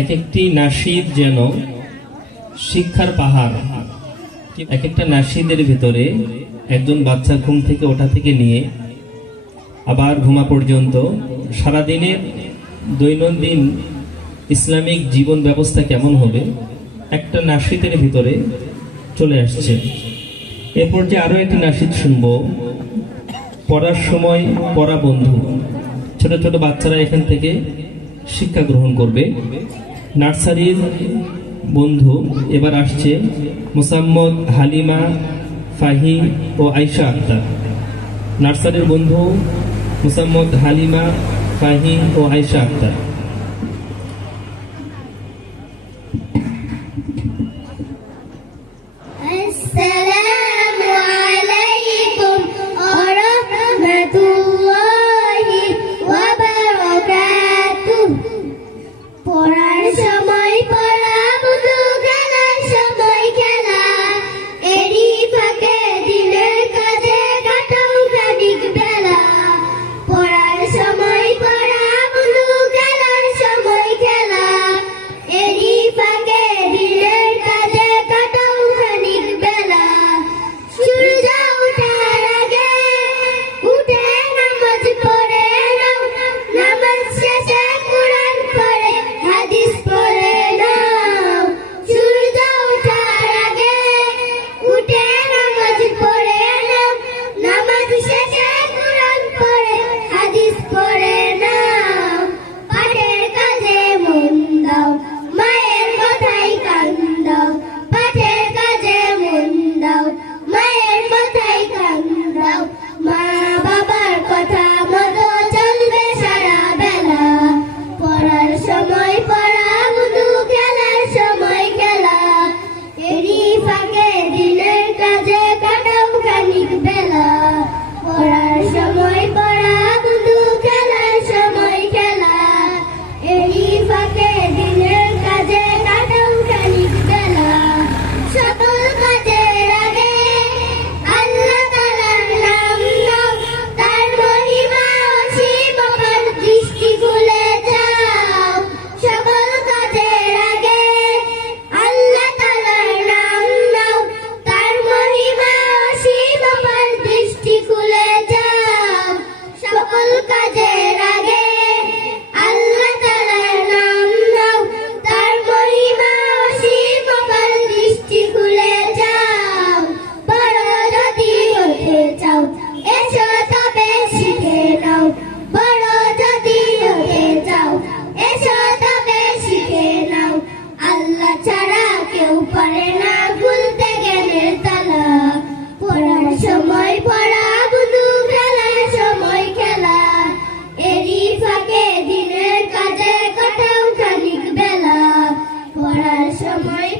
এক একটি নাসিদ যেন শিক্ষার পাহাড়। এক একটা নাসিদের ভিতরে একজন বাচ্চা ঘুম থেকে ওঠা থেকে নিয়ে আবার ঘুমা পর্যন্ত সারাদিনের দৈনন্দিন ইসলামিক জীবন ব্যবস্থা কেমন হবে, একটা নাসিদের ভিতরে চলে আসছে। এরপর যে আরও একটি নাসিদ শুনব, পড়ার সময় পড়া বন্ধু। ছোট ছোট বাচ্চারা এখান থেকে শিক্ষা গ্রহণ করবে। নার্সারির বন্ধু এবার আসছে মোসাম্মদ হালিমা, ফাহি ও আয়সা আক্তার। নার্সারির বন্ধু মোসাম্মদ হালিমা, ফাহি ও আয়সা আক্তার। সকল কাজের আগে আল্লাহ তাআলার নাম নাও। তার মহিমা অসীম অপার দৃষ্টি খুলে যাও। বড় যদি হতে চাও এসো তবে শিখে নাও। বড় যদি হতে চাও এসো তবে শিখে নাও। আল্লাহ ছাড়া কেউ পারে না। সময়